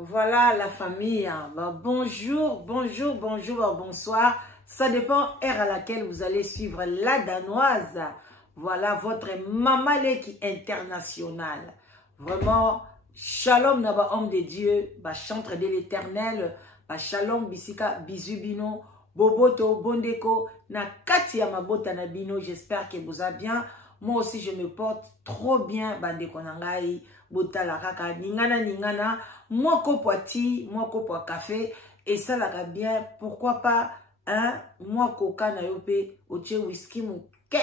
Voilà la famille. Bonjour, bonjour, bonjour, bonsoir. Ça dépend heure à laquelle vous allez suivre la danoise. Voilà votre Maman Leki internationale. Vraiment, shalom naba homme de Dieu, chantre de l'éternel, shalom bisika bisubino, boboto, bondeko, na kati ya mabota na bino. J'espère que vous allez bien. Moi aussi je me porte trop bien, bandeko nangai, botala kaka, ningana, moi poiti, moi po café, et ça la bien, pourquoi pas, hein, moi coca na yope, oche whisky mouke,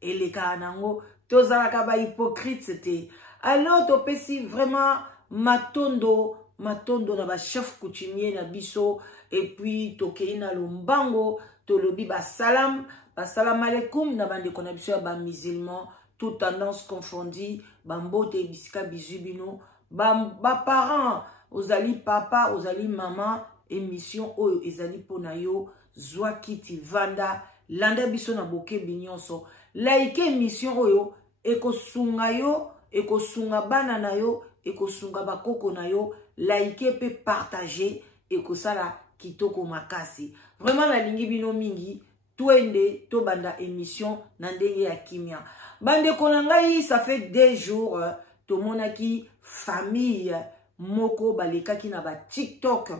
et les kanango, tozala kaba hypocrite c'était. Alors topesi vraiment matondo na ba chef coutumier na biso, et puis tokei na lombango, tolobi ba salam alaikum na bande konabisho ya ba musulman, toute tendance confondue, bambote bisika bizubino, ba parents, ozali papa, ozali maman, émission oyo ezali ponayo, zwa kiti vanda, landa biso na boke binyonso, like émission oyo, ekosunga yo, ekosunga bana na yo, ekosunga bakoko na yo, like pe partager, ekosala kitoko makasi. Vraiment la lingi bino mingi, twende to banda émission nandenge ya kimia. Bande konangai, ça fait 2 jours, to monaki famille moko balekaki na ba TikTok.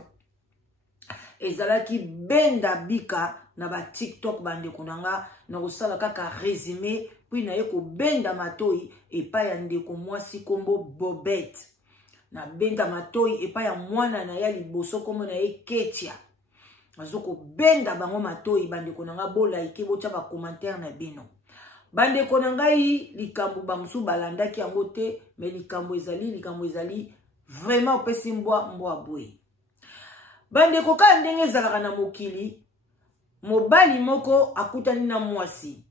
Ezalaki benda bika na ba TikTok bande konanga, na kosala kaka résumé, puis na yeko benda matoi epa ya ndeko mwasi kombo Bobette. Na benda matoi epa ya mwana na ya liboso kombo na ye Ketia. Azoko benda bango matoi bande konanga bola ike bocha ba commentaire na bino. Bande konangai likambo bamsu balandaki yango te, mais likambo ezali vraiment opesi mbwa boy. Bande koka ndenge ezalaka na mokili, mobali moko akutani na mwasi.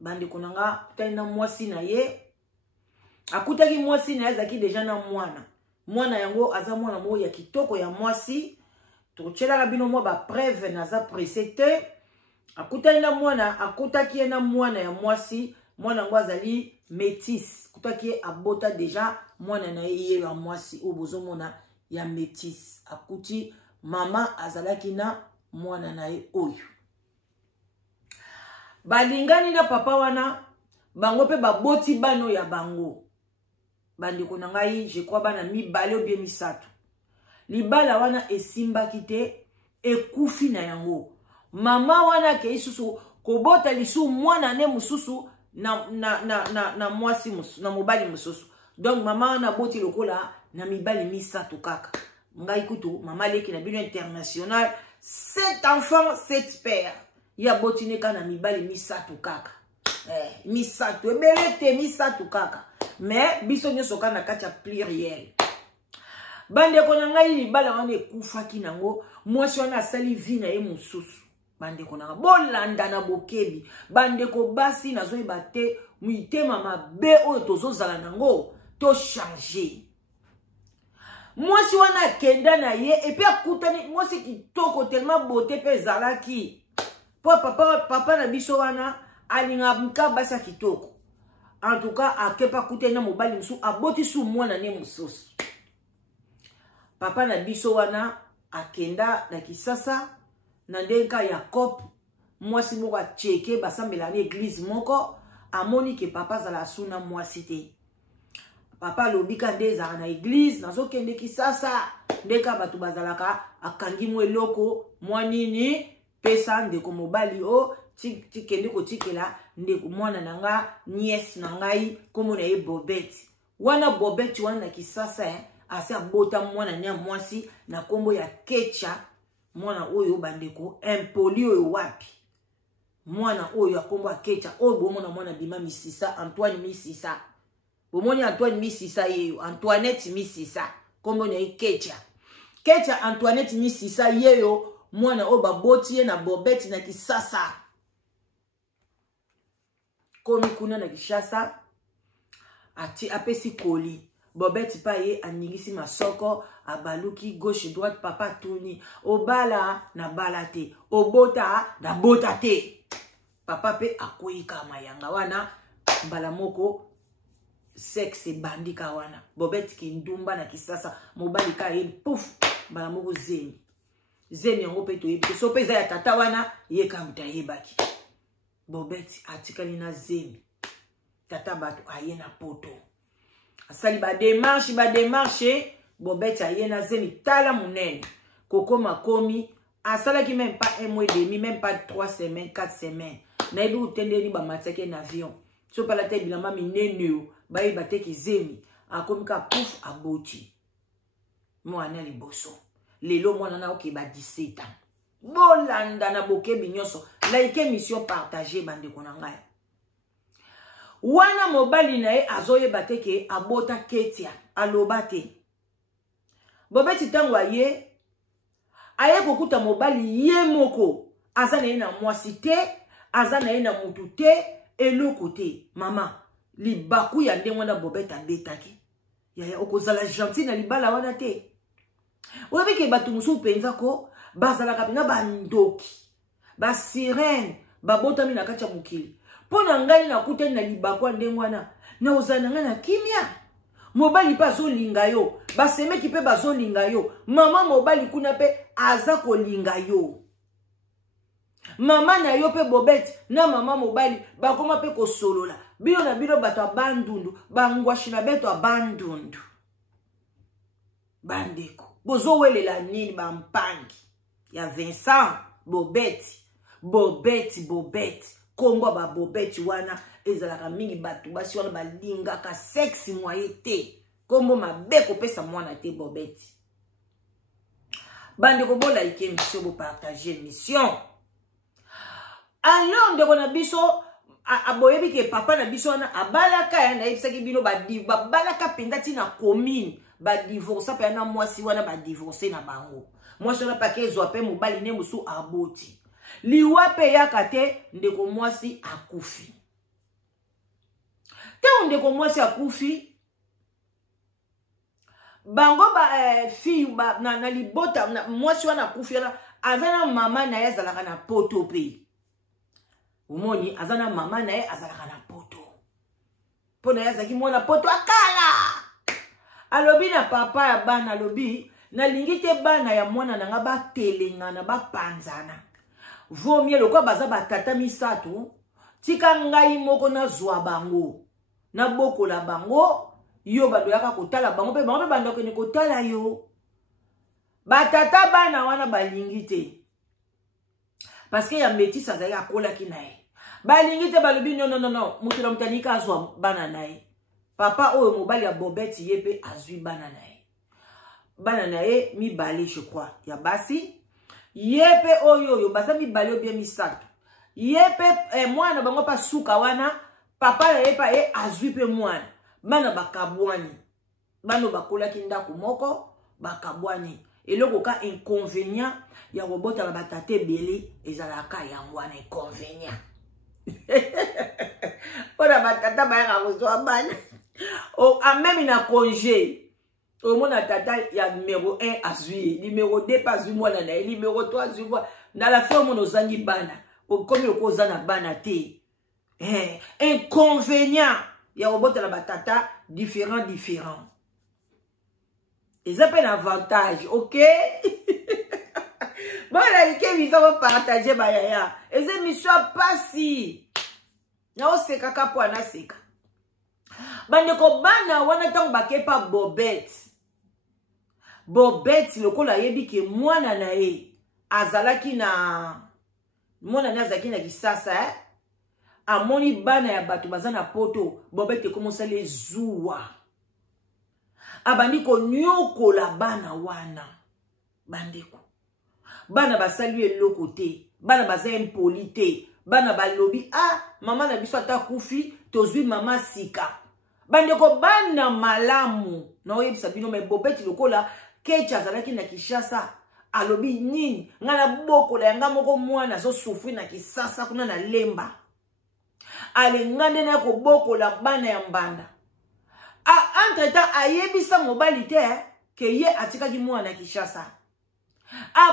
Bande konanga akutani na mwasi na ye, akutaki mwasi na ye azaki deja na mwana yango aza mwana mo ya kitoko ya mwasi. Tochela bino mo ba preuve na za presete. Akutani na mwana, akutaki na mwana ya mwasi, mwana ngo azali métis. Akutaki abota deja mwana na ye ya mwasi obozo mona ya métis. Akuti mama azalaki na mwana na ye oyo. Balingani na papa wana, bango pe baboti bano ya bango. Bandeko na ngai, je crois bana mibale ou bien misato. Libala wana esimba kite ekufi na yango. Mama wana ke isusu kobota lisu mwana ne mususu na mwasi musu, na mobali mususu. Donc mama wana boti lokola na mibali misato kaka. Ngai kutu mama leki na bino international, 7 enfants 7 pères. Ya boti neka na mibali misato kaka. Misato ebelete misato kaka. Mais biso nyoso kana kacha pluriel. Bande konanga libala wana ekufaki nango, mwasi wana asali vi na ye mususu. Bande konanga bolanda na bokebi, bande ko basi nazoyeba te muitema mabe oyo tozozala nango to changer. Mwasi wana kenda na ye epi akutani mwasi kitoko tellement beauté pe zalaki. Po papa na biso wana alinga mka basa kitoko. En tout cas akepa kutani na mobali musu aboti su mwana ne mususu. Papa na biso wana akenda na kisasa na ndenka ya kop mwasi moko acheke basambela na église moko amoni ke papa zala suna mwasi te. Papa lobika ndeza na église nazokende kisasa ndeka batu bazalaka akangi mweloko mwanini pesa ndeko mobali o tikende ko tikela ndeko mwana nanga nièce na ngai komo na ye Bobette. Wana Bobette wana kisasa ase abota mwana nya mwasi na kombo ya Ketia, mwana oyo bandeko impoli oyo wapi. Mwana oyo akombo ya Ketia, oyo bomona mwana bima misisa, Antoine misisa. Bomoni Antoine misisa yeyo, Antoinette misisa, kombo na Ketia. Ketia Antoinette misisa yeyo, mwana oyo baboti ye na Bobette na kisasa. Komi kuna na kishasa, ati apesi koli. Bobette pa ye aningisi masoko, abaluki gauche droite papa tuni. Obala na balate, obota na botate. Papa pe akoyika mayanga wana, mbala moko sexe bandika wana bobeti kindumba na kisasa mobali ka ye pouf bala moko zemi yango pe to yebi so peza ya tata wana ye ka mutayebaki bobeti atikali na zemi tata bato aye na poto asali ba démarche bobeti aye na zemi tala munene koko makomi asala ki même pas un mois et demi même pas 3 semaines 4 semaines na yebi utendeli ba matake na avion so pala te bilamba minene bayi bateki zemi akomika pouf aboti mwana liboso lelo mwana na oke ba 17 ans bolanda na bokebi nyonso like mission partagée bande konanga wana mobali na ye azoyeba teke abota ketia aloba te bobeti tango aye kokuta mobali ye moko aza na ye na mwasi te aza na ye na mutu te eloko te mama libaku ya ndenge wana bobeti abetaki yaya okozala gentil na libala wana te oyebi ke bato mosusu mpenza ko bazalaka mpenza bandoki basirene babotami na kati ya mokili mpo na ngai nakutani na libaku ya ndenge wana na ozala na ngai na kimia mobali mpe azolinga yo basemeki mpe bazolinga yo mama mobali kuna mpe aza kolinga yo mama na yo mpe bobeti na mama mobali bakoma mpe kosolola bino na bino bato abandundu bangwashi na beto abandundu bandeko bozowelela nini bampangi ya Vincent bobeti kombo ba bobeti wana ezalaka mingi bato basi wana balingaka sexe moye te kombo mabe kopesa mwana te bobeti bandeko bola ike émission bo partager mission alors ndeko na biso aboyebi ke papa na biso wana abalaka ya na yebisaki bino babalaka penza tina commune badivorce pe na mwasi wana badivorce na bango mwasi wana pake ezwa pe mobali ne musu aboti liwa pe yaka te ndeko mwasi akufi te ndeko mwasi akufi bango fille na libota mwasi wana akufi azana mama na ye azalaka na poto pe umoni azana mama na ye azalaka na poto pona ye azaki mwana poto akala alobi na papa ya bana alobi nalingi te bana ya mwana nanga batelengana bapanzana vomie lokwa baza batata misato tika ngai moko nazwa bango na bokola bango yo badoyaka kotala bango pe bango pe bandokene kotala yo batata bana wana balingi te parce que ya métis azali akolaki na ye balingi te balobi non mutu na mutanika azwa bana na ye papa oyo mobali ya bobeti ye pe azwi bana na ye mibale je crois ya basi ye pe oyo basa mibale o bien misato ye pe mwana bango pa suka wana papa na ye pa ye azwi pe mwana bana bakabwani bano bakolaki ndako moko bakabwani eloko ka inconvénient ya robota la batata ebele ezalaka yango wana inconvénient wana batata bayaka kozwa bana même na congé au mona tata ya numéro 1 azui numéro 2 pas azui mwana na numéro 3 azui mwana na la fin mon ozangi bana okomi okoza na bana te inconvénient ya robota la batata différent ils appellent avantage ok. Bon la like mission va partager bayaya et cette mission pasi na oseka kapo na seka bandeko bana wana tango bakepa bobeti lokola yebi ke mwana na ye azalaki na mwana na azalaki na kisasa amoni bana ya bato bazana poto bobeti komosa le zuwa abandi ko nyokola bana wana bandeko bana basali eloko te bana baza impoli te bana balobi mama na biso ata kufi tozwi mama sika bandeko bana malamu na oyebisa bino me bobeti lokola kecha azalaki na Kishasa alobi nini ngana bokola yanga moko mwana zo sufri na Kisasa kuna na lemba ale ngande na ko bokola bana ya mbanda entre temps ayebisa mobali te ke ye atikaki mwana Kishasa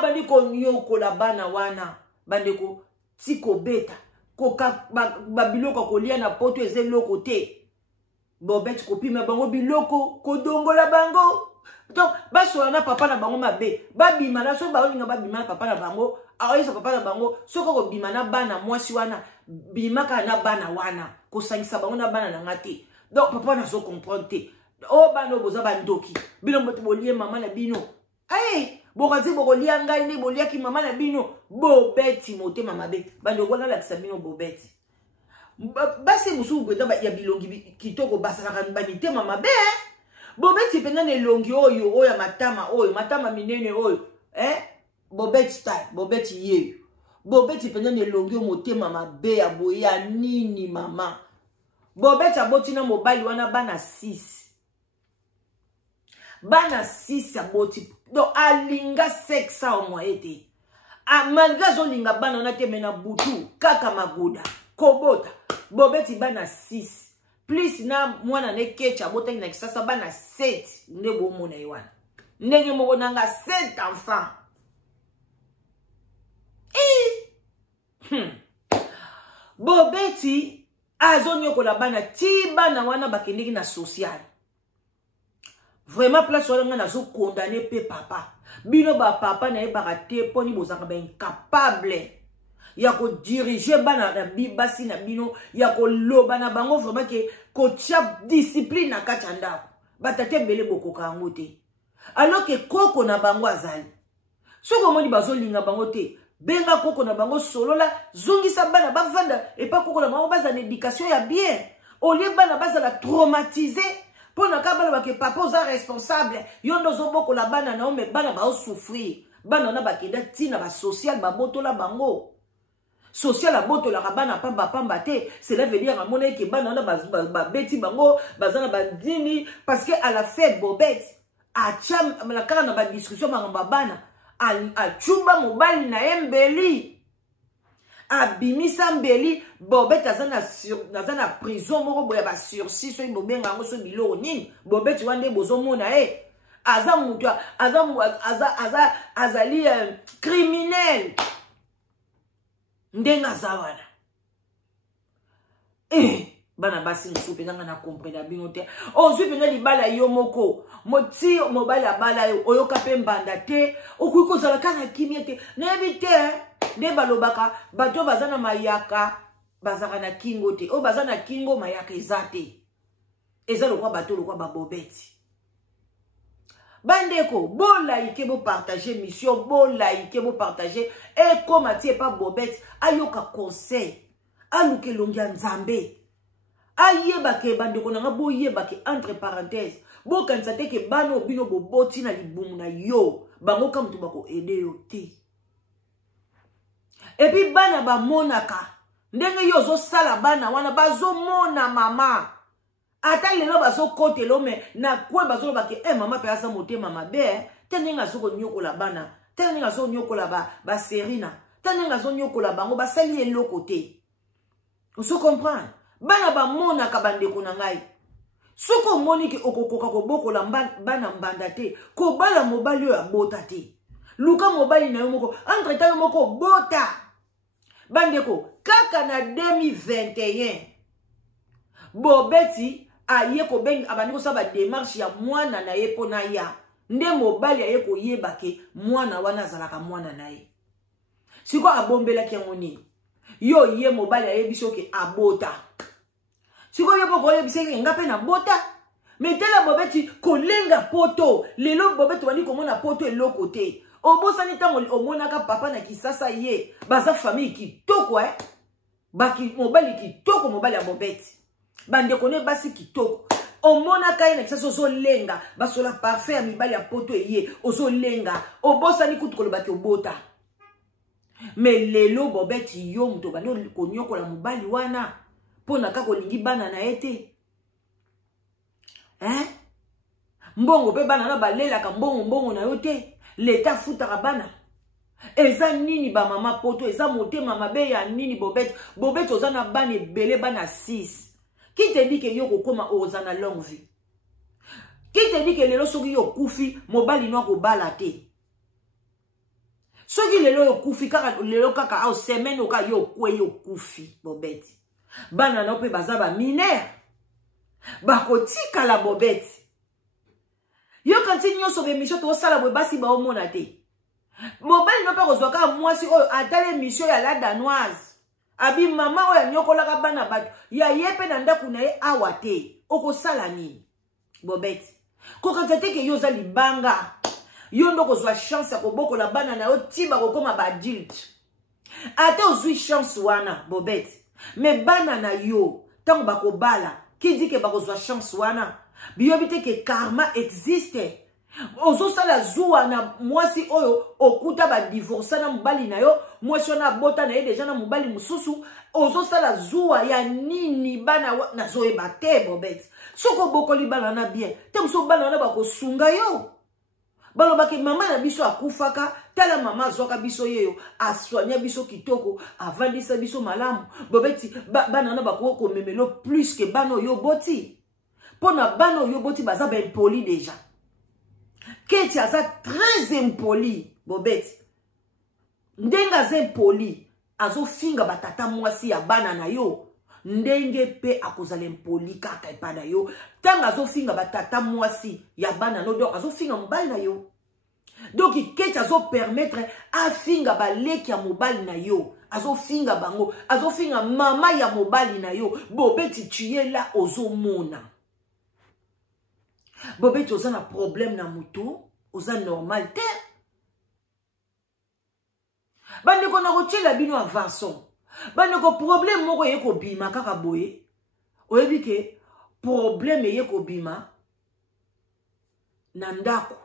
bandeko nyokola bana wana bandeko tiko beta koka babiloko kolia na poto ezeloko te bobeti kopima bango biloko kodongola bango. Donc basola na papa na bango mabe babima na so baolinga babima na papa na bango aoyisa papa na bango soko ko bima na bana mwasi wana bimaka na bana wana kosangisa bango na bana na ngati. Donc papa na so comprendre te o bano boza bandoki bino mbote bolie mama na bino ay bokazi bokolia ngai ne bolia ki mama na bino bobeti motema mabe bando bona la kisabino bobeti basi musu gweta ba ya bilongi kitoko basala kan banite mama be bobeti pena ne longi oyo ya matama minene oyo bobeti ta bobeti ye bobeti pena ne longi motema mabe ya boya nini mama bobeti aboti na mobali wana bana 6 aboti do alinga sexa o moete malgré zo linga bana na temena butu kaka maguda kobota bobeti bana 6 plus na mwana ne kecha bota ina kisasa bana 7 nde bomona yiwana ndenge moko nanga 7 enfants bobeti azonyokola bana ti bana wana bakendeki na social. Vraiment place wana na zo condamner pe papa bino ba papa na ebaka te poni bozanga ba incapable ya ko diriger bana na basi na bino ya ko loba na bango vraiment ke ko tia discipline na kati ndako batate mbele boko kango te alors que koko na bango azali soko moni bazolinga bango te benga koko na bango solola zongisa bana bavanda et pas koko na bango baza na éducation ya bien au lieu bana baza la traumatiser. Pour ne pas que papa soit responsable, yon dozo boko la bana na ome bana ba souffrir. Bana na bakenda tina ba social ba boto la bango. Social la boto la bana pamba te, cela veut dire à mon que bana na ba beti bango, bazana ba dini parce que à la fête bobette, a cham la kana na ba discussion ba bana, a chumba mobali na embeli. Abimisa mbeli bobet azana prison moko boya ba sursis so bobenga ngo so biloko nini bobet wande bozomona aza mutu azali criminel ndenga zawana bana basi musupe nanga na comprendre bino te ozwi pena libala yo moko moti mobali abala yo oyoka pe mbanda te okuyi kozala kana kimia te nayebi te de balobaka bato bazana mayaka bazaka na kingo te o bazana kingo mayaka ezate eza lokwa bato lokwa babobeti bandeko bo like bo partager mission bo like bo partager et comme atie pas bobeti ayoka conseil aluke longia nzambe ayebake bandeko nanga bo yebake entre parenthèses bo kanisa te ke bano bino boboti na libumu na yo bango kamutu bako aider yo te. Et puis bana ba monaka ndenge yo zo sala bana wana bazo mona mama ata lelo bazo kote lo me na kwe bazo ba ke mama pe asa motema mabe tenenga zo ko nyokola bana tenenga zo nyokola ba serina tenenga zo nyokola bango ba sali eloko te. On se comprend bana ba monaka bandeko na ngai soko moni ki okokoka ko bokola bana mbanda te ko bala mobali ya bota te luka mobali na yo moko entre temps moko bota. Bandeko, kaka na 2021, bobeti aye ko bengi abandiko sa ba démarche ya mwana na ye pona ya. Nde mobali aye ko yebake mwana wana zalaka mwana na ye. Siko abombela kiangoni. Yo ye mobali aye bisoke abota. Siko yo poko ye biseke ngape na bota. Metela bobeti kolenga poto. Lelo bobeti wani komona poto eloko te. Obosa ni tango omonaka papa na kisasa ye baza famille kitoko baki mobali kitoko mobali ya bobeti bande kone basi kitoko omonaka ye na kisasa ozo lenga basola parfait ya mibali ya poto ye ozo lenga obosa ni kutu kolobaki obota mais lelo bobeti yo muto bano konyokola mobali wana pona kaka olingi bana na ete mbongo pe bana na balelaka mbongo na yo te. L'État futaka bana. Eza nini ba mama poto, eza motema mabe ya nini bobet. Bobet ozana bane bele bana 6. Qui te dit que yo kokoma ozana longue vie? Qui te dit que lelo soki yo kufi mobali no ko bala te? Soki lelo yo kufi kaka lelo kaka au semaine oka yo kwe yo kufi bobet. Bana no pe bazaba mineur. bakotika la bobette. Yo kanti nyo sobe mission to sala boy basi ba omona te. Mobali no pa kozwaka mwasi oyo atale mission ya la danoise. Abi mama oyo nyokola ka bana bato. Ya yepe na ndaku na ye awa te. Oko sala nini? Bobette. Ko kantate ke yo za libanga. Yo ndo kozwa chance ko boko la bana na yo tiba ko koma ba adulte. Ate ozwi chance wana Bobette. Me bana na yo tango bako bala. Qui dit que bakozwa chance wana? Biyobite ke karma existe. Ozo sala zuwa na mwasi oyo okuta ba divorce na mubali na yo, mwasi na bota na ye deja na mubali mususu, ozo sala zuwa ya nini bana na zoe bate Bobette. Soko bokoli bana na bien, te muso bana na bako sunga yo. Balo baki mama na biso akufaka, tala mama zoka biso yeyo, aswanya biso kitoko, avandisa biso malamu. Bobette bana na bako ko memelo plus que bano yo boti. Pona bano yo boti baza ben poli deja. Keti aza très impoli, Bobette. Ndenga ze poli, azo finga batata mwasi ya bana na yo. Ndenge pe akozale impoli kaka epada yo. Tanga azo finga batata mwasi ya bana no, donc azo finga mobali na yo. Donc keti azo permettre a finga baleki ya mobali na yo. Azo finga bango, azo finga mama ya mobali na yo. Bobette tu es là ozo mona. Bobette oza na problème na mutu, oza normal te. Bandeko na kotiela bino avanson. Bandeko problème moko ye ko bima kaka boye. Oyebi ke problème ye ko bima na ndako.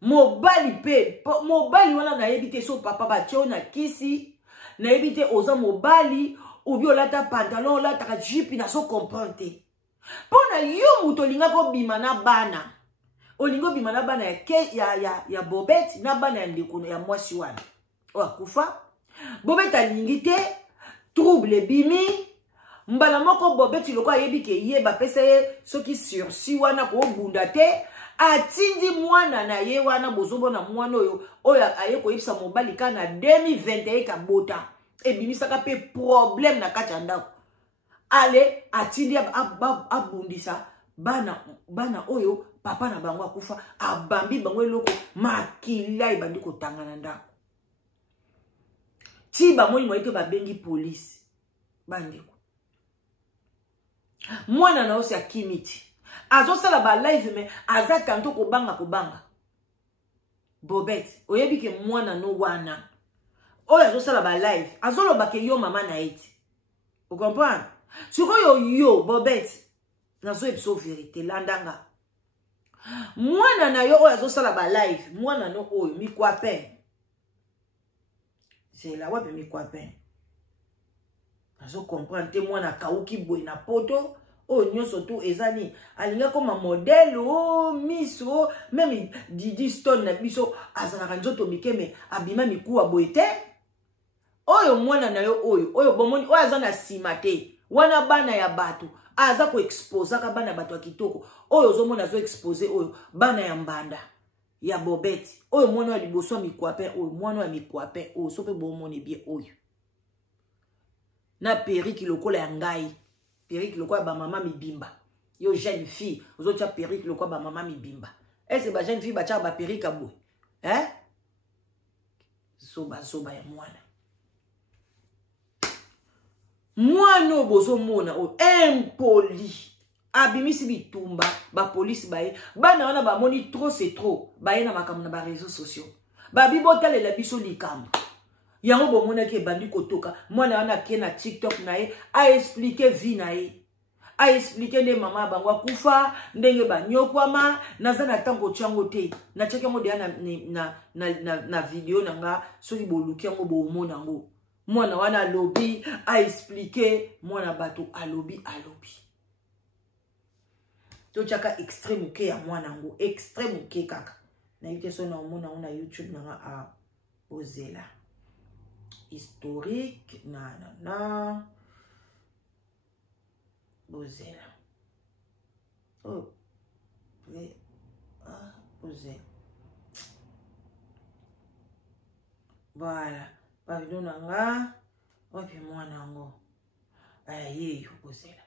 Mobali pe, mobali wana na yebite so papa ba tio na kisi, na yebite oza mobali, obi olata pantalon, olata ka jipi na so comprendre. Pona yo muto linga ko bima na bana. Olingo bima na bana ya Bobette na bana ya ndeko ya mwasi wana. O akufa. Bobette alingi te, trouble bimi. Mbala moko Bobette loko ayebi ke ye ba pesa ye soki sursi wana ko bunda te. Atindi mwana na ye wana bozobona mwana oyo aye ko yebisa mobali kana 2021 ka bota. E bimisaka pe problème na kati ya ndako. Ale atindi abundisa bana oyo papa na bango akufa abambi bango eloko makila ebandi kotanga na ndako. Ti bamoni moyeke babengi police bandeko. Mwana na osi akimiti. Azo sala ba live me aza tanto kobanga. Bobette oyebi ke mwana no wana. Oyo azo sala ba live azo loba ke yo mama na eti. Vous comprenez? Siko yo Bobette nazo ebiso vérité landanga. Mwana na yo oyo azo sala ba live, mwana no oyo mi kwape. C'est la wape mi kwape. Nazo comprendre te mwana kauki boy na poto. Oh, nyonso tu ezani alinga koma modèle oh miss oh même Didi Stone na biso azana nzoto mikeme abima mikuwa boyete. Oyo mwana na yo oyo bomoni oyo azana simate wana bana ya batu aza ko expose ka bana batu akitoko oyo zomona zo expose oyo bana ya mbanda ya Bobette oyo mwana wa liboso mikwape oyo mwana wa mikwape oyo sope bomoni bien oyo na periki lokola ya ngai. Perrique le quoi ba maman mi bimba. Yo jeune fille, aux autres perrique le quoi ba maman mi bimba. Est-ce que ba jeune fille ba cha ba perrique abou? Hein? Soba ya mwana. Mwana bozo mona o impoli. Abimisi bitumba ba police bae. Bana wana ba moni trop c'est trop. Bae na makambo na ba réseaux sociaux. Ba bibotale la biso likambo. Yango bomona ke bandi kotoka mwana wana ke na TikTok na ye a expliquer vie na ye a expliquer ne mama bango akufa ndenge banyokwama nazana tango chango te na cheke ngo de na video nanga soki boluki yango bomona ngo mwana wana lobi a expliquer mwana bato alobi to chaka extreme ke ya mwana ngo extreme ke kaka na yite so na omona na YouTube nanga a ozela historique na bozela oh bozela voilà pardon nanga wapi mwana ngo ayeyo bozela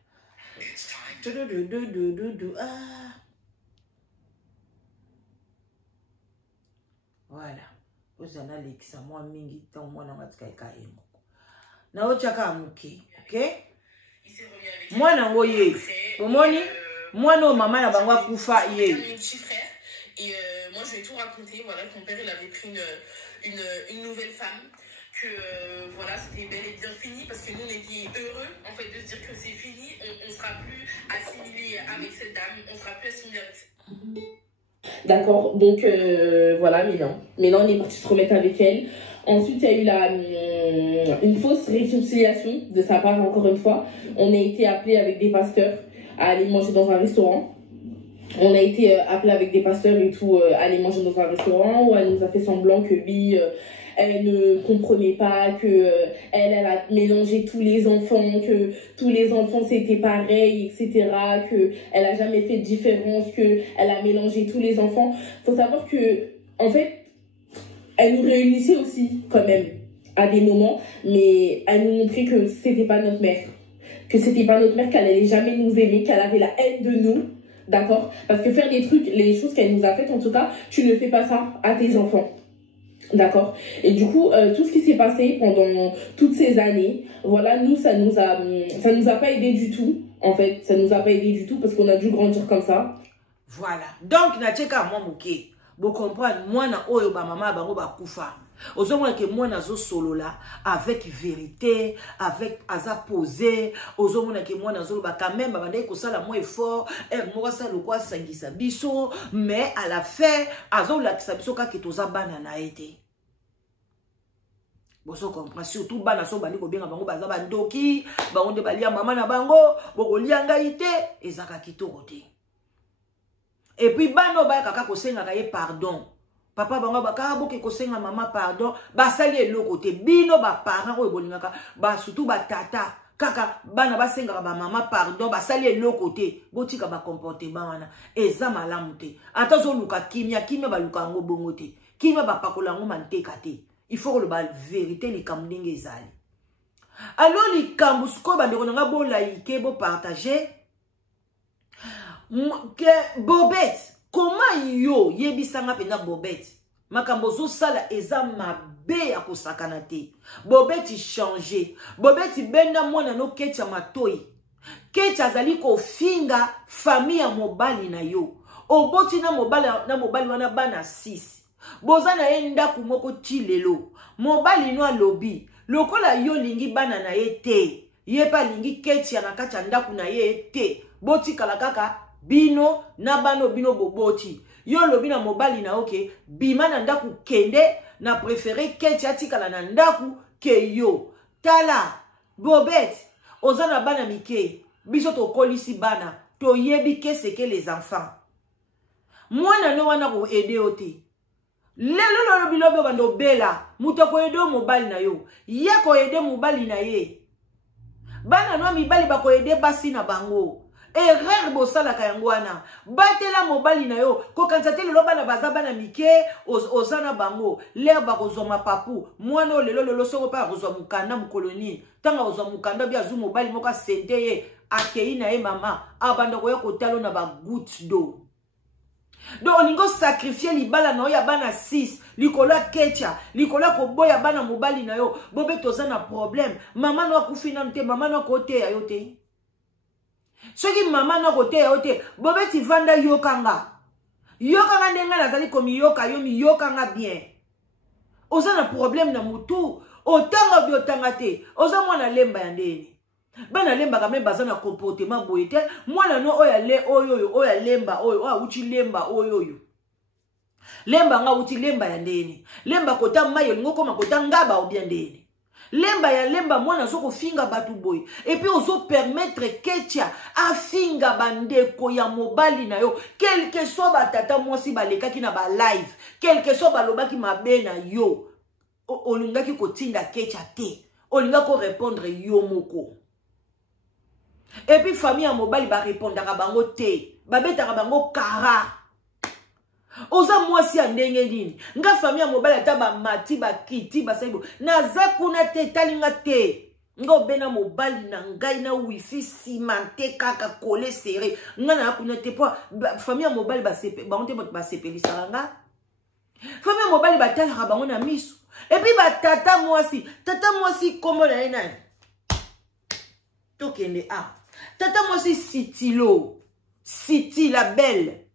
Voilà. Vous en allez qui ça moi mingi tant moi na ngatika ekaemo. Na ochaka muki, OK? Moi na ngoye. Omoni? Moi no maman na bangwa kufa ye. Et moi je lui ai tout raconté, voilà, que mon père il avait pris une nouvelle femme, que voilà, c'était bel et bien fini, parce que nous on était heureux en fait de se dire que c'est fini, on sera plus assimilé avec cette dame, on sera plus assimilé avec cette... D'accord, donc voilà, Mélan on est parti se remettre avec elle. Ensuite il y a eu une fausse réconciliation de sa part, encore une fois. On a été appelé avec des pasteurs à aller manger dans un restaurant. On a été appelé avec des pasteurs et tout, aller manger dans un restaurant où elle nous a fait semblant que lui, elle ne comprenait pas, que elle a mélangé tous les enfants, que tous les enfants c'était pareil, etc., que elle a jamais fait de différence, que elle a mélangé tous les enfants. Faut savoir que, en fait, elle nous réunissait aussi, quand même, à des moments, mais elle nous montrait que c'était pas notre mère. Que c'était pas notre mère, qu'elle allait jamais nous aimer, qu'elle avait la haine de nous. D'accord? Parce que faire des trucs, les choses qu'elle nous a faites, en tout cas, tu ne fais pas ça à tes enfants. D'accord? Et du coup, tout ce qui s'est passé pendant toutes ces années, voilà, nous, ça nous a pas aidé du tout. En fait, ça nous a pas aidé du tout parce qu'on a dû grandir comme ça. Voilà. Donc, na tcheka moi moké. Vous comprenez, moi na oyo ba maman bango ba kufa. Ozomona que moi nazo solo là avec vérité, avec aza posé. Ozomona que moi nazo ba quand même ba ndai ko sala moi effort, moi ça le quoi sangisa biso, mais à la fin azo la kisabiso ka ketoza bana na été. Boso comprend surtout bana so bani ko benga bango baza bandoki, bango de balia maman na bango, boko lianga ité ezaka kitoko te. Et puis bano ba kaka ko senga ka ye pardon. Papa bango baka boke ko senga mama pardon, ba sali eloko te bino ba parents ko bolingaka, ba surtout ba tata kaka bana ba senga ba mama pardon, ba sali eloko te, botika ba comportement wana eza malamu te. Atazo luka kimia ba luka ngo bongo te. Kimia ba pakola ngo manteka te. Il faut que le vérité li kamdenge ezali. Alors li kambusko ba ndeko nga bo like bo partager. Bobette, comment yo yebisanga pena Bobette? Makambo zo sala eza mabe ya kosakana te. Bobette changé. Bobette benda mwana no kecha matoi. Kecha zali ko finga famille ya mobali na yo. Oboti na mobali wana bana 6. Bozana enda kumoko chilelo. Mobali no alobi. Lokola yo lingi bana na ye te. Ye pa lingi kecha na kacha ndaku na ye te. Boti kalakaka. Bino na bano bino boboti. Yo lobi na mobali na oke. Bima na ndaku kende. Na préféré keti atikala na ndaku ke yo. Tala. Bobette. Ozana bana mike. Biso to kolisi bana. To yebi ke seke les enfants. Mwana no wana ko ede ote. Lelo lobi lobi bando bela. Muto ko ede mobali na yo. Ye ko ede mobali na ye. Bana no mibali ba ko ede basi na bango. Erreur bosala kayangwana batela mobali na yo ko kanzate lelo bana bazaba na mike ozana bango l'herbe kozoma papu mwana lelo soko pa kozwa mukanda mukoloni tanga ozwa mukanda bia zu mobali moka sente ye akei na ye mama abanda ko ya kotalo na ba goutte d'eau. Donc on ingo sacrifier libala na yo ya bana 6 likola kecha likola ko boya bana mobali na yo bobe tozana problème mama no akufina nte mama no kote ya yo te. Ce qui maman na kote ya ote Bobette vanda yokanga ndenga nazali komi yoka yo mi yokanga bien oza na problème na mutu otanga biotanga te oza mwana lemba ya ndeni bana lemba kame baza na comportement boye te mwana no oya le oya lemba oya uchi lemba oyo lemba nga uchi lemba ya ndeni lemba kota mayo ngoko makota ngaba obia ndeni lemba ya lemba mwana zoko finga batu boy et puis ozo permettre ketia a finga bandeko ya mobali na yo quelque soit batata mwasi balekaki na ba live quelque soit balobaki mabe na yo olingaki kotinda ketia te olingaki ko répondre yo moko et puis famille ya mobali ba répondaka bango te babetaka bango kara. Oza mwasi ya ndenge nini nga famille ya mobali ata ba mati ba kiti ba saibo naza kuna te talinga te Nga obena mobali na ngai na wifi cimenté kaka collé serré. Nga na kuna te po famille mobali ba sepe ba onte ba sepelisa nga. Famille mobali ba tala ba ngona miso. Et puis ba tata mwasi komo na ina. Tokende a. Tata mwasi Siti la belle.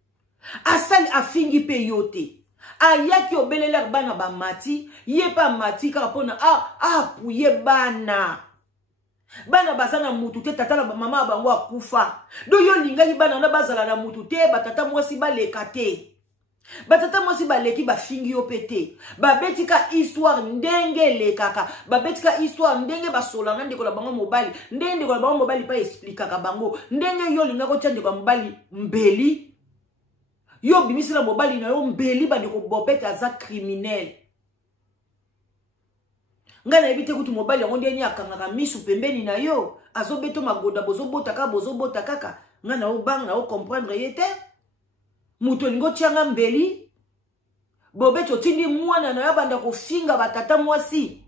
Asali afingi pe yote. Ayaki obelela bana ba mati, ye pa mati kaka pona pouye bana. Bana bazana mutu te tata na mama bango akufa. Do yo lingaki bana na bazala na mutu te batata mwasi baleka te. Batata mwasi baleki bafingi yo pete. Babetika histoire ndenge lekaka. Babetika histoire ndenge basolanga ndeko la bango mobali. Ndenge ndeko la bango mobali pa explikaka bango. Ndenge yo lingako tia ndeko mobali mbeli. Yo bimisi la mobali na yo mbeli bandeko bobete aza criminel. Nga na ebite kutu mobali yango ndeni akangaka misu pembeni na yo. Azobeto magoda bozobota kaka. Nga na obang na o comprendre yete. Muto lingo tianga mbeli. Bobeto tindi mwana na yo banda kofinga batata mwasi.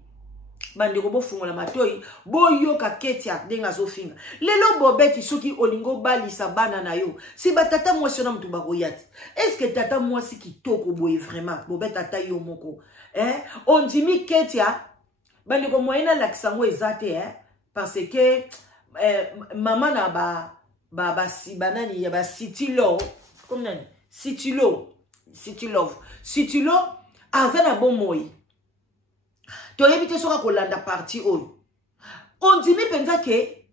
Bandeko bofungola matoi. Boyo kaketia denga zofinga. Lelo bobeti soki olingo balisa bana na yo. Si batata mwasi na mtu bakoyati. Est-ce que tata mwasi kitoko boye vraiment? Bobeti tata yo moko. On dimi ketia. Bandeko moyena lakisango ezate. Parce que maman na ba banani ya ba City Love. Comme nani? City Love. Azana bon moi. To yebite soka kolanda parti oyo. On dit penza ke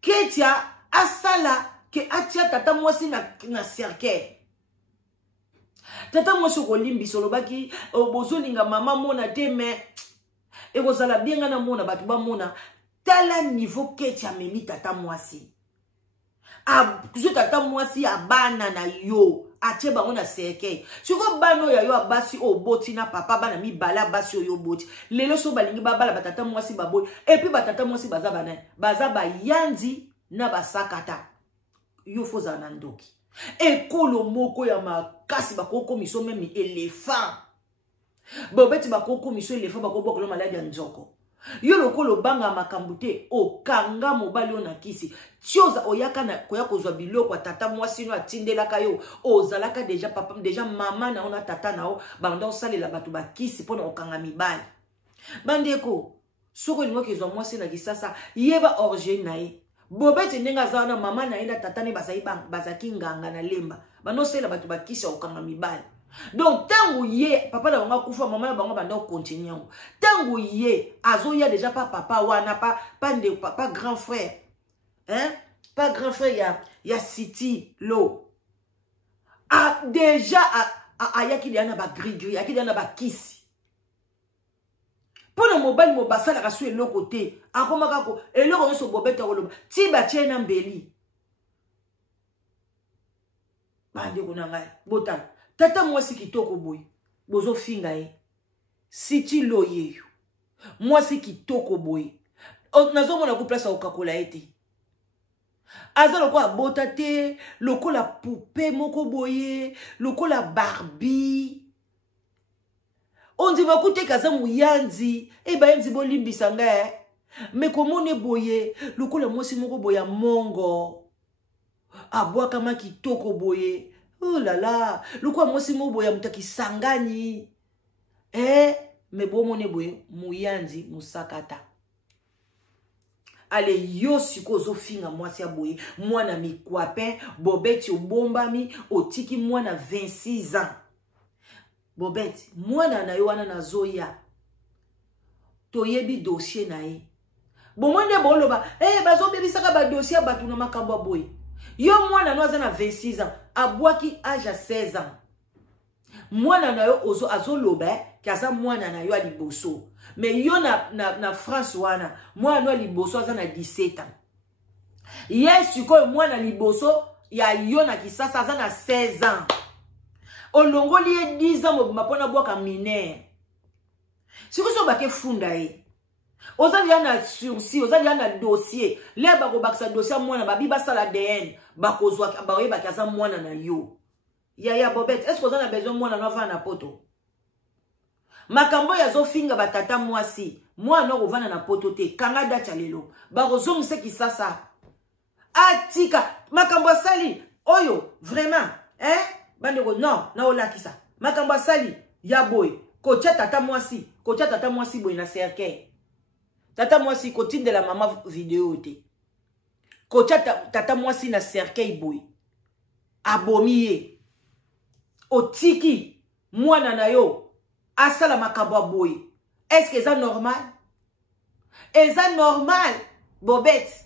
Ketia asala ke atia tata mwasi na cercle. Tata mwasi ko limbi solo baki bozolinga mama mona te me ekozala bienga na mona batu ba mona tala niveau Ketia memi tata mwasi. Kuzo tata mwasi abana na yo. Ache bango na seke. Siko bano ya yo abasi o boti na papa bana mi bala basi yo boti. Lelo so balingi babala batata mwasi baboy. Et puis batata mwasi baza bana. Baza ba yandi na basakata. Yo foza na ndoki. Ekolo moko ya makasi bakoko miso memi elephant. Bobeti bakoko miso elephant bakoko kolo maladi ya nzoko. Yo lokolo banga makambute o kanga mobali ona kisi tioza oyaka na koya kozwa biloko kwa tata mwasi no atindelaka yo ozalaka deja papa deja mama na ona tata nao banda osalela batu bakisi pona okanga mibali bandeko soko lingo kezwa mwasi na kisasa yeba origine na ye bobete ndenga zana mama na enda tata ne bazaki nganga na lemba bando sela batu bakisi okanga mibali. Donc tango ye papa na banga kufa mama na banga banda continuer tango ye azo ya déjà pas papa wana pas grand frère pas grand frère ya City Lo a déjà ayaki diana ba grigri ayaki diana ba kisi pona mobile mobasala ka su eloko te akomaka ko eloko so bobeta koloba ti ba tiena mbeli bande kuna ngai botana tata mwasi kitoko boy bozo finga e City Lo yeyo mwasi kitoko boy nazo mona ku place okakola ete aza lokola bota te lokola poupée moko boye lokola Barbie on dit bakute kaza muyanzi e bayenzi bolimbisa nga me komone boye lokola mwasi moko boya mongo abwaka ma kitoko boye. Oh là là, le quoi moi c'est mon boya mutaki sangani. Mais bon mon boye muyanzi musakata. Ale yo sikozo finga moi si aboye mwana mi kwape bobeti obomba mi otiki mwana 26 ans. Bobeti mwana na yo wana na zoya. Toyebi dossier na ye. Bon mwende boloba bazo bebisaka ba dossier batu na makambo boye. Yo mwana no aza na 26 ans. Abwaki âge à 16 ans. Mwana na yo ozo azoloba kaza mwana na yo a liboso. Mais yo na France wana mwana no liboso aza na 17 ans. Yes siko mwana liboso ya yo na kisasa aza na 16 ans. Olongoli ye 10 ans mapona bwaka mineur. Siko so bake funda ye. Ozali na sursis, ozali na dossier. Le bako baksa dossier mwana babi basala ADN. Bakozwa bawe bakaza mwana na yo. Ya Bobette, est-ce que vous avez besoin mwana na vana poto? Makambo ya zo finga batata mwasi. Moi, non, ovana na potote. Kanga dacha lelo. Barozong se ki sasa. Atika. Makambo sali. Oyo. Vraiment. Hein? Bandeko, non. Na ola ki sa. Makambo sali. Ya boy. Kocha tata mwasi. Kocha tata mwasi boy na cercueil. Tata mwasi kotine de la maman vidéo te. Kocha tata mwasi na cercueil boy. Abomiye. Otiki. Mwana na yo. Asala makambo boy. Est-ce que c'est normal? Est-ce normal? Bobette.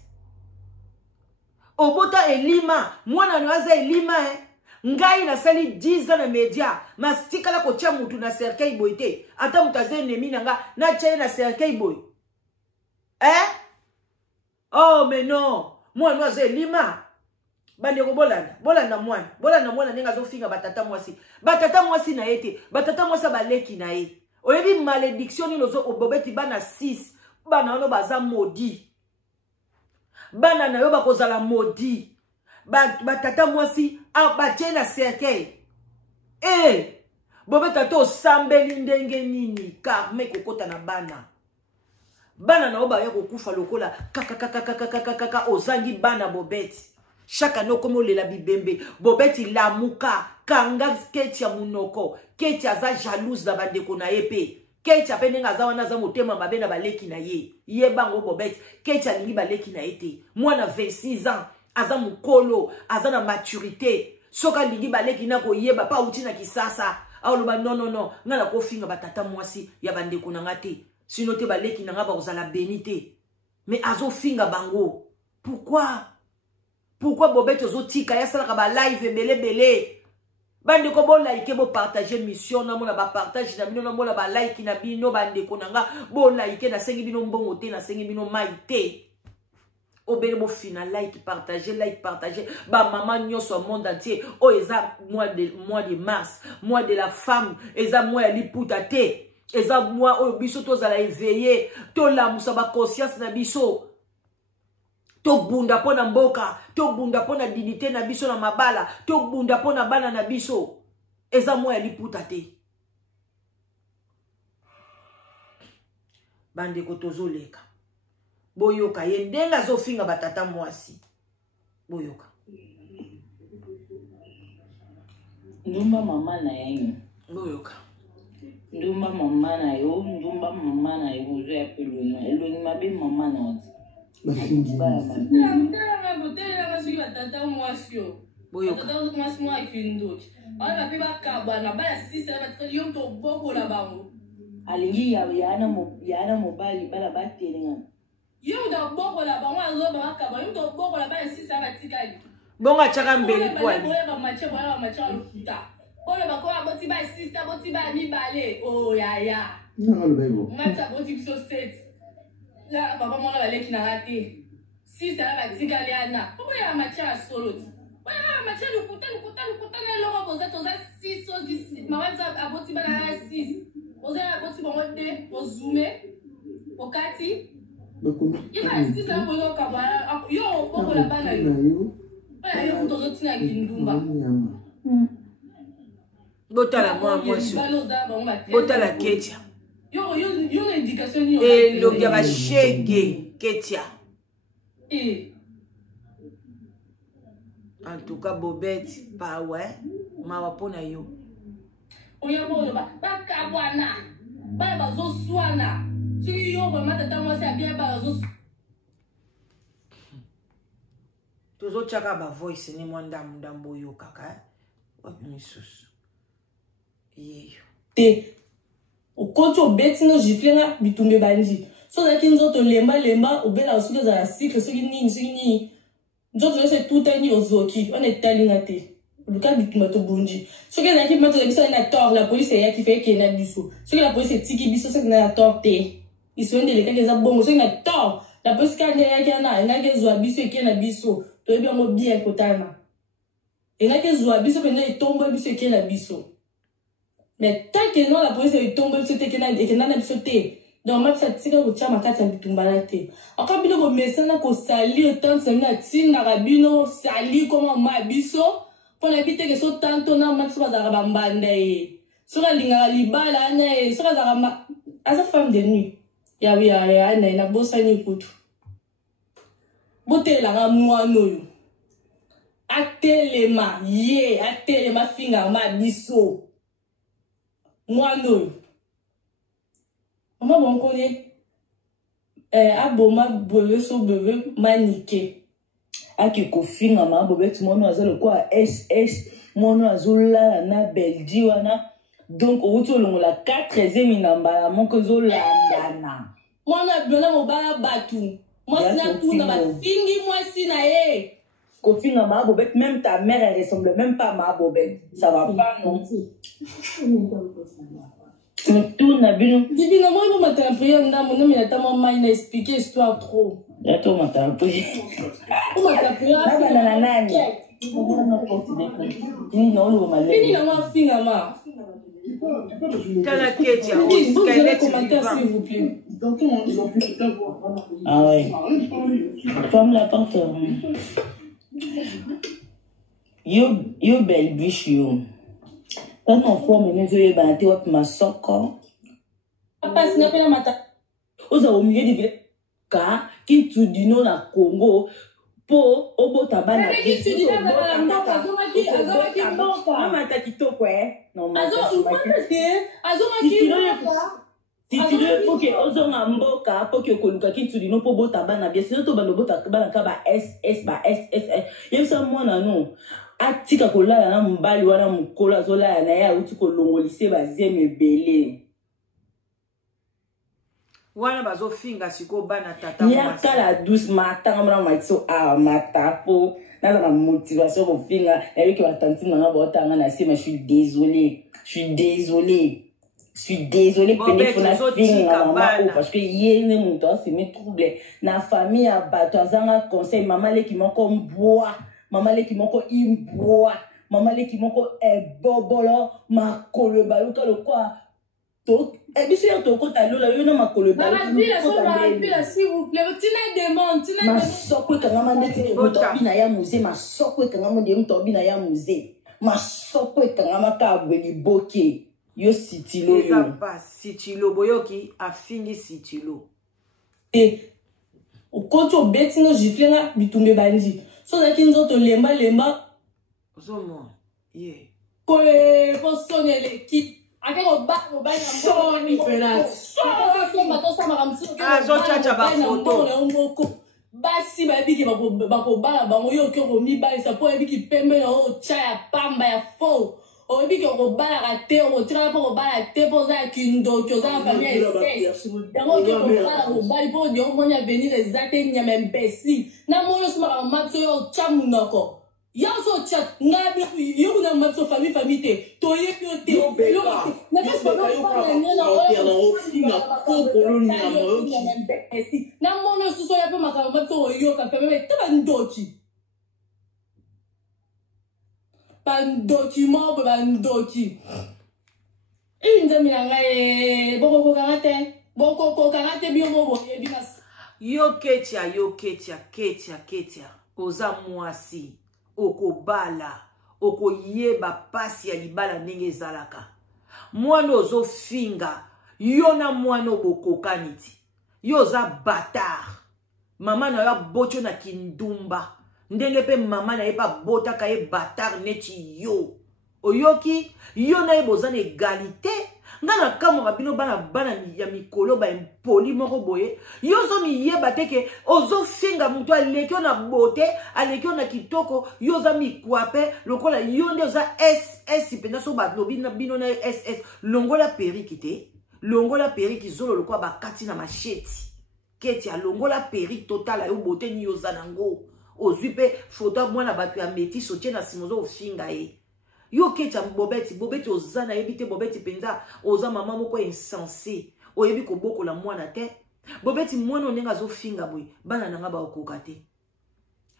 Obota elima. Mwana nwaza elima Ngai na sali 10 ans na media. Mastika la kocha mutu na cercueil boy te. Ata mutaze nemi nanga. Na chaye na cercueil boy. Oh mais non. Mwana nwaza elima. Bandeko bolanda. Bolanda mwana. Bolanda mwana nenga zo finga batata mwasi. Batata mwasi na ete. Batata mwasa baleki na ete. Oyebi malédiction ni lozo obobeti bana 6 bana ono baza maudit bana na yo bakozala maudit batata mwasi batie na cercueil bobeta to sambeli ndenge nini karme kokota na bana na yo ba ya kokufa lokola kaka ozangi bana bobeti chaque année comme le la bibembe bobeti lamuka kanga keti ya munoko keti aza jalouse na bandeko na yepe keti apene ngaza wana za motema mabe na baleki na ye bango bobeti keti alingi baleki na ete mwana 26 ans aza mukolo aza na maturité soka lingi baleki na ko yeba pa uti na kisasa aloba non ngala ko finga batata mwasi ya bandeko na ngate sino te baleki na ngaba kozala benité mais azo finga bango pourquoi bobeti ozotika ya sala ka ba live belé bandeko bo like bo partager mission na mona ba partage na bino na mona ba like na bino bandeko nanga bo like na sengi bino mbongo te na sengi bino maite obele bo fina like partager ba maman nyonso au monde entier o eza mois de mars mois de la femme eza mois ya liputa te eza mois o biso to za la éveiller to la musa ba conscience na biso to bunda pona mboka, to bunda pona dignité na biso na mabala, to bunda pona bana na biso. Eza mwa ya liputa te. Bande ko tozoleka. Boyoka ye ndenga zo finga batata mwasi. Boyoka. Ndumba mama na yenye. Boyoka. Ndumba mama na yo, ndumba mama na yo, zo ya pelona. Eloni mabe mama na yo. Alingi yana mobali bala batelinga. Yo da boko la bango azo ba kaba yo to boko la ba 6 ans batikali. Bonga chaka mbeli kwani. Ba mache lukuta. Ona ba ko aboti ba 6 ans aboti ba mi balé. Oh ya. Non le bebo. Mata boti biso 7. Là papa mona baleki na raté. 6 ans batikali ana. Pourquoi ya mache a solo? Ba mache lukuta na loko boza toza 6 so 10. Mawanza aboti ba na 6. Boza aboti ba mote, bo zoomé. Okati yo ba sisa boyo kabaya yo boko la bana yo ba yo to tina gindumba botala mwasi botala ketia yo éducation yo longi ba shege ketia en tout cas bobette pa ouais mawa pona yo oya boyo ba kabwana ba bazo swana. Si yo vraiment tata moi c'est bien ba zo tozo chaka ba voice ni mwanda mudambo yo kaka wapi misusu yeyo te okoto betina jiflenga bitumbe bandi so that nzoto lemba obela osuka za cycle so nini nzoto c'est tout ani ozoki on est talinga te luka bitumba to bunji so que na ki mato biso na tort la police ya ki fait que na biso so que la police tiki biso so que na tort te. Ils sont des gens qui ont bon, c'est une tort. La police qui a des oabiso et qui a biso. Tu es bien bien kotana. Et là que oabiso pendant ils tombent biso et qui a biso. Mais tant que non la police est tombée biso et qui a biso te. Donc même ça tire au tchama kati bitumba te. Encore bien ko mesana ko sali autant ça na tina rabino sali comment ma biso pour l'habiter que so tanto na max bazara bambanda e. Sur la ligne libala na e sur la asa femme de nuit. ya na bosani kutu botela nga mwana oyo atelema finga ma biso mwana oyo mama bonkone aboma bebe so bebe manike aki kofinga ma bobeti mwana azalo kwa SS mwana azolala na Belgique wana donc outi olongola 4e minamba moko zolandana mwana bena mobala batu mwasi na tuna bafingi mwasi na ye kofinga ma bobeti même ta mère elle ressemble même pas à ma bobette ça va pas non tout na bino divina moi bon matin prière ndamo na mina tama mai na expliquer histoire trop yato matin prière bon matin prière na nani ni no lo malé ni na moi finga ma tala Ketia commentaire s'il vous plaît. Ah ouais. Ferme la porte. Yo belle biche yo. Quand on forme mes yeux banté op ma soko. Papa sina pena mata. Oza au milieu du ka qui tu dis non na Congo. Po obota bana biso di na bana mboka azomaki mboka mama takitoko non azomaki mboka si tu veux faut que ozonga mboka pour que koluka ki tu di no po bota bana bien sinon to bana bota bana ka ba SS yemsa mwana no atika kolala na mbali wana mukolo azolala na ya uti kolongolise bazeme belé wana bazofinga siko bana tata ya kala douce matanga mwana matso matapo na la motivation pour finga et que batante na botanga na sima je suis désolé pour na finga parce que yene muto c'est me trouble na famille à bato azanga conseil maman le qui moko mboa maman le qui moko imboa maman le qui moko bobolo makolo baluka le quoi to et bien sûr to kota lola yo na makolo baluka s'il vous plaît tina demande masoko kangama ndeti mutobi na ya musée masoko kangama de mutobi na ya musée masoko kangama ka bweli boke yo sitilo yo eza pas sitilo boyoki afingi sitilo okoti obeti no giflenga bitumbe bandi so zaki nzoto lemba ozomona ye koe posonele ki akeko ba na azochacha bafoto basi bayebiki bakobala bango yo oki okomibalisa mpo oyebiki pembe na otya ya pamba ya fo oyebiki okobalaka te okotikala mpo kobala te mpo oza ya kindoki oza na famille eses yango oki okobala kobali mpo odi omoni avenir eza te nyama mbesi na moni osomaka mamabiso yo otya munoko Yazo chat, nabi, yo na matso famille te. Toye te. Yo na pas pas na mono suso ya pe makamba to yo ka pe me tabandoki. Bandoki mo bandoki. Nzambi ngai boko karate bio mo bo ebinas. Yo Ketia. Oza mwasi. Okobala, okoyeba pasi ya libala ndenge ezalaka. Mwana ozo finga, yo na mwana obokokaniti. Yo za batar. Mama na yo bocho na kindumba. Ndenge pe mama na ye pa botaka ye batar neti yo. Oyoki, yo na ye bozana egalite. Nga na kamo kabino bana ya mikolo ba impoli moko boye. Yo zo mi yeba teke ozo finga mutu alekyo na bote, alekyo na kitoko, yo za mi kwape, lokola yonde oza SS pena so ba lobi na bino na SS. Longola periki te, longola periki zolo lokwa bakati na macheti. Ketia longola periki totala yo bote ni yo za nango. Ozuipe foto mwana batu ya meti sotie na simozo ofinga ye. Yo Ketia bobeti ozana ebite bobeti penza oza mama moko insensé oyebi ko boko la mwana te bobeti mwana onenga zo finga boy bana nanga ba okokate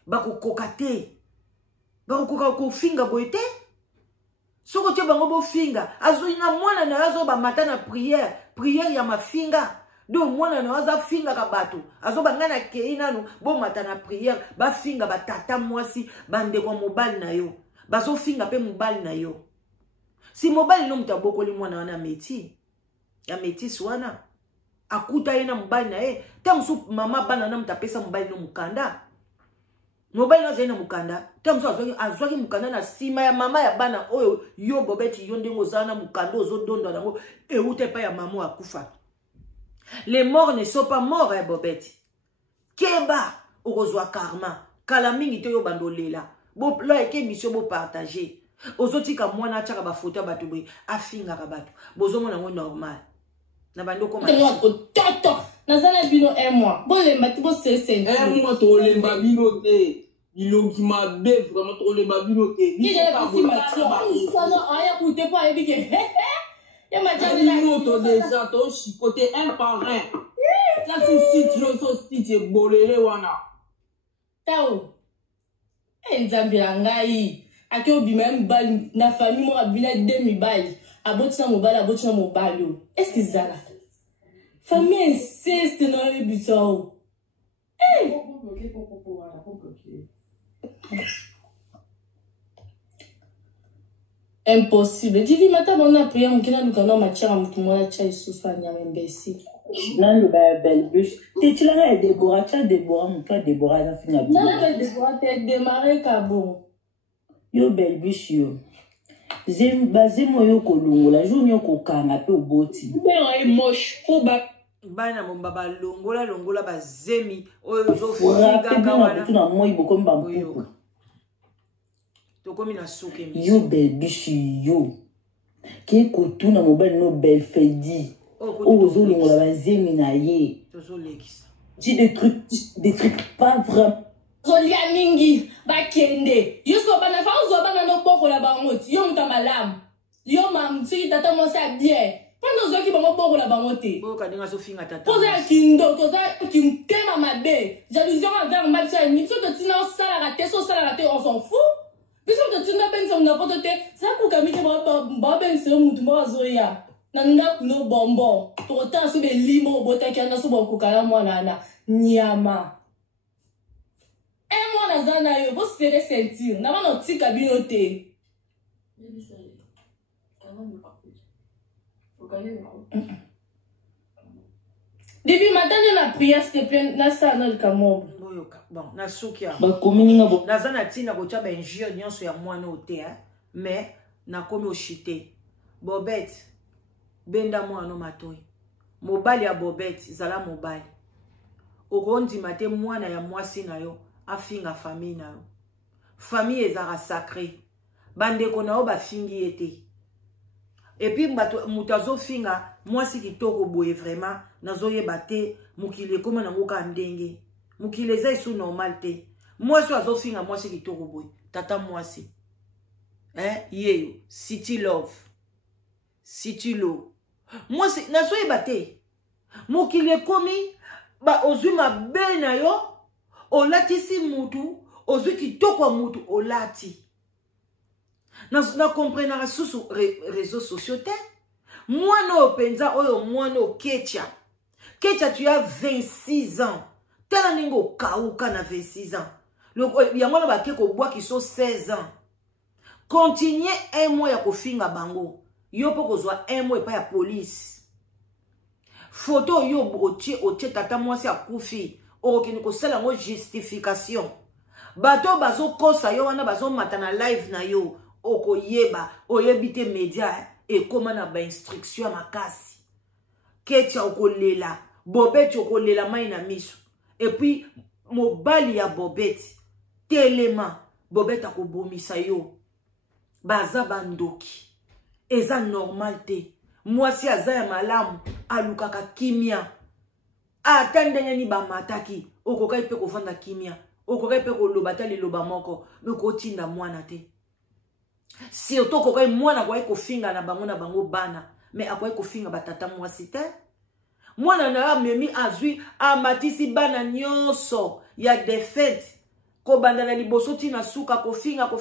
bakokoka ko finga boy te soko te bango bo finga azo ina mwana na azo ba mata na prière ya mafinga do mwana na aza finga ka bato azo bangana ke inanu bo mata na prière ba finga ba tata mwasi bande kwa mobile na yo bazo finga pe mobile na yo. Si mobile no mutabokoli mwana wana meti. Ya meti swana. akuta ye na mobali na ye ta mosusu mama bana na moto apesa mobali no mokanda mobali na zali na mokanda ta mosusu azwaki mokanda na nsima ya mama ya bana oyo yo Bobette yo ndenge ozala na mokanda ozodondwa nango euta epai ya mama akufa. Les morts ne sont pas morts, hein, Bobette. Keba, okozwa karma. Kala mingi te yo bandolela. Bo la eke mission bo partager. Ozoti ka mwana chaka ba photo ba tubri afinga ka bato. Bozo mona ngo normal. Na bando ko ma. Toto. Na zana bino un mois. Bon le mati bo c'est un mois to le babino te. Ils qui m'a bé vraiment to le babino te. Ni j'ai pas si ma. Ça non aya coûter pas et bien. Ya ma déjà déjà to chicoté un par un. Ça c'est si tu site bolele wana. Tao. Nzambi ngai. Ake obi même bal na famille mo abina demi bal. Abotina mobile abotina mobile. Est-ce que ça là? Famille insiste dans les buts. Impossible. Divi mata bona prier mukina lukana machira mutumona cha isusu anya imbécile. Nan le belle bûche. Tu l'as Déborah, tu as Déborah, mon toi Déborah ça finit bien. Non, Déborah t'es démarré kabon. Yo belle bûche yo. Zemo yo kolongola, journée ko kanga pe oboti. Mais moche, faut ba bana mbaba longola ba zemi oyo zo fuga kama tuna moi boko mbampuko. Tokomi na suke mi. Yo belle bûche yo. Ki ko tuna mobile no belle fedi. Ozo longola ba zemi na ye. Tozo lekisa. Dis des trucs pas vraiment. Zolia mingi bakende yusko bana fa uzo bana no boko la bangoti yo mtamalam yo mam si tata mo sa bien pando zo ki bango boko la bangote boka dinga zo finga tata poza kindo toza kimtema mabe jalousion envers matcha ni so to tina sala raté so sala raté on s'en fout biso to tina ben so na poto te za ku kamike ba ben se mutu mo zoya nanga kuno bombo to ta so be limo bota kana so boko kala mwana na nyama. Un mois dans un vous serez sentir. N'a pas notre cabinoté. Depuis matin de la prière, s'il te plaît, n'a ça dans le camon. Bon, na soukia. Ba komininga bo. Na zana tina ko tcha ben jio nyonso ya mwana ote hein. Mais na komi oshite. Bobette. Benda mwana matoi. Mobali ya Bobette, zala mobali. Okondi mate mwana ya mwasi na yo. Afinga famille na yo. Famille ezara sacré. Bandeko na yo ba fingi ete. Et puis mutazo finga mwasi kitoko boye vraiment nazo yeba te mukile koma na ngoka ndenge. Mukile za isu normal te. Mwasi azo finga mwasi kitoko boye. Tata mwasi. Yeyo. City love. City love. Mwasi nazo yeba te. Mukile komi ba ozwi mabe na yo. Olati si mutu, ozwi kitoko mutu olati. Na comprena susu réseaux sociaux te. Mwana openza oyo mwana Ketia. Ketia tu as 26 ans. Tela ningo kauka na 26 ans. Ya mwana bake ko bwa ki so 16 ans. Continuez un mois ya kofinga bango. Yo po kozwa un mois pa ya police. Photo yo otie tata mwasi akufi. Okini kosala ngo justification. Bato bazo kosa yo wana bazo matana live na yo. Oko yeba, oyebite media e koma na ba instruction makasi. Ketia oko lela, Bobette oko lela mai na miso. Et puis mobali ya Bobette, telema, Bobette ako bomisa yo. Baza bandoki. Eza normal te. Mwasi aza ya malamu, alukaka kimia. Atendenge ni ba mataki okokai pe kofanda kimia okokai pe kolobata liloba moko mekotinda mwana te surtout okokai mwana kwa kofinga na bango bana mais akokai kofinga batata mwasi te mwana na memi azwi amatisi bana nyonso ya defense ko banda na liboso tina suka kofinga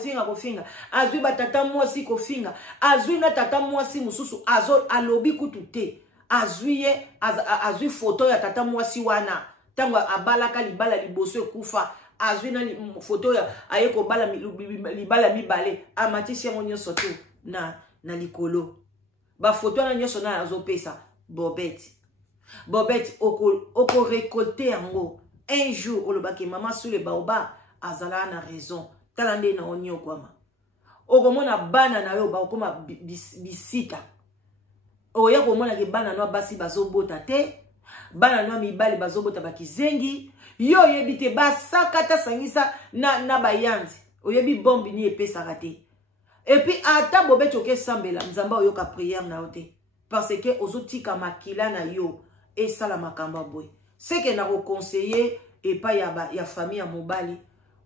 azwi batata mwasi kofinga azwi na tata mwasi mususu alobi kutu te. Azwi photo ya tata mwasi wana tango abalaka libala liboso ekufa azwi na photo ya ayeko bala libala mibale amatisi yango nyonso te na likolo ba photo na nyonso na azopesa Bobette Bobette oko récolter yango un jour olobaki maman sous le baoba azala na raison talande na onyo kwama okomona bana na yo ba okoma bisita oya komona ke bana no basi bazobota te bana no mibali bazobota bakizengi yo yebite basakata sangisa na bayanzi oyebi bombi ni epesaka te et puis ata Bobette oke sambela nzamba oyoka prière na ote parce que ozotika makila na yo et sala makamba boy c'est que na ko conseiller et pas ya famille ya mobali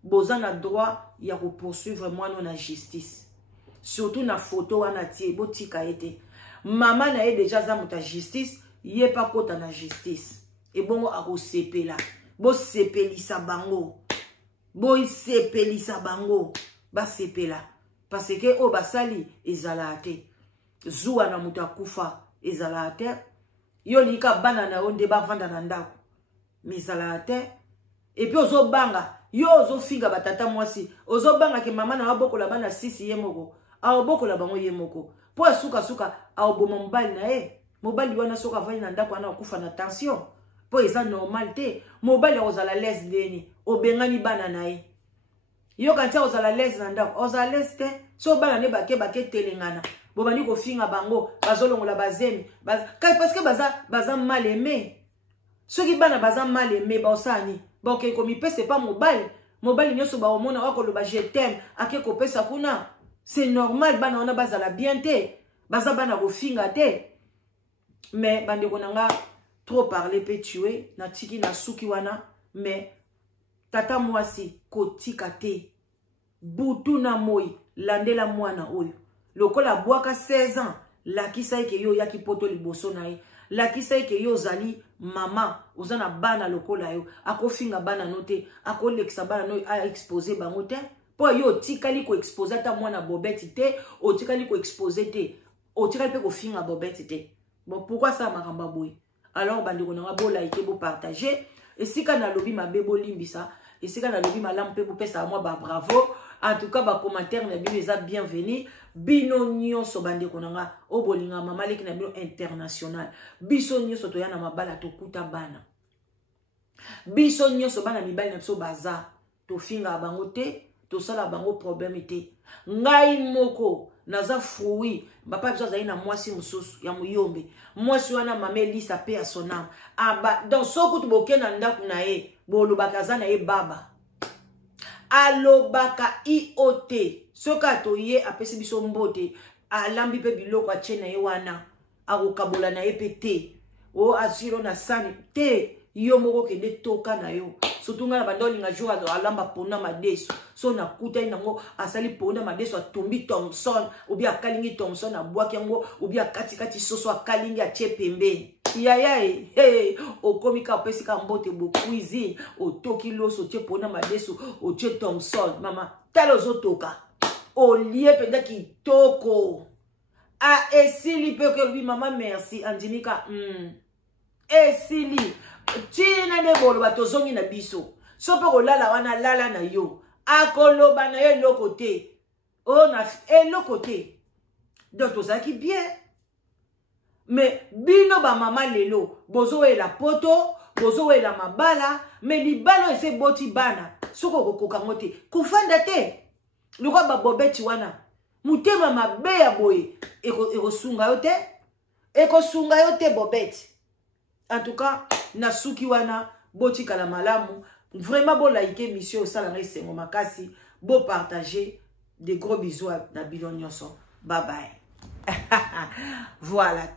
boza na droit ya ko poursuivre moi non na justice surtout na photo wana tie botika ete maman na ye déjà za muta justice ye pa kota na justice et bongo ako sepela bo sepelisa bango bo sepelisa bango ba sepela parce que o basali ezala te zuwa na muta kufa ezala te yo lika bana na onde ba vanda na ndako mezala te et puis ozo banga yo ozo finga batata mwasi ozo banga ke mama na wabokola bana 6 ye moko a obokola bango ye moko po suka a oboma mobali na ye mobali wana soka vani na ndako ana okufa na tension po eza normal te mobali ozala lese leni obengani bana na ye yo kantia ozala lese na ndako ozala lese te so bana ne bake telengana bobani ko finga bango bazolongola bazemi parce que baza mal aimé ceux qui bana baza mal aimé ba osani ba ke komi pese pas mobali nyoso ba omona wako lo ba je t'aime ake ko pesa kuna c'est normal bana ona bazala bien te baza bana ko finga te mais bande konanga trop parler peut tuer na tiki na suki wana mais tata mwasi kotika te butu na moi landela mwana oyo lokola bwaka 16 ans lakisa eke yo yaki poto liboso na ye lakisa eke yo zali mama ozana bana lokola yo akofinga bana note akolekisa bana no a exposer bango te po yo tikali ko exposer ta mwana Bobette te o tikali ko exposer te o tikali pe ko finga Bobette te bon pourquoi ça makamba boy alors bandeko na bo like bo partager et sika na lobi mabebo limbisa et sika na lobi malamu pe bo pesa moi ba bravo en tout cas ba commentaire na bino eza bienvenue bino nyonso bandeko nanga o bolinga mama leki na bino international biso nyonso to yana mabala to kuta bana biso nyonso bana mibali na biso baza to finga bango te to sala bango problème te ngai moko naza fruit papa biso azali na mwasi mususu ya muyombe mwasi wana mame lisa pe ya sonam aba dans soko to bokena ndaku na ye bolobaka za na ye baba alobaka IOT soka to ye apesi biso mbote alambi pe biloko atie na ye wana akokabola na ye pe te o asiro na sani te yo moko kende toka na yo surtout nga na bandoli nga jour alamba pona madeso so na kuta nango asali pona madeso atombi Thompson ou bien akalingi Thompson abwaki yango ou bien kati soso akalingi atie pembe yaya hey okomika opesika mbote bo cuisine otoki loso tie pona madeso o tie Thompson mama talo zotoka olie penda kitoko a esili pe ke lui mama merci andimika esili tina ne bolo batozongi na biso so pe kolala wana lala na yo akoloba na yo eloko te o na eloko te donc tozaki bien mais bino ba mama lelo bozo e la poto bozo e la mabala mais libalo ese boti bana soko kokoka ngote kufanda te loko ba Bobette wana mutema mabe ya boye ekosunga yo te Bobette. En tout cas na suki wana boti kala malamu vraiment bo like émission ça la sengo makasi bo partager des gros bisous na bilon nyonso bye bye voilà.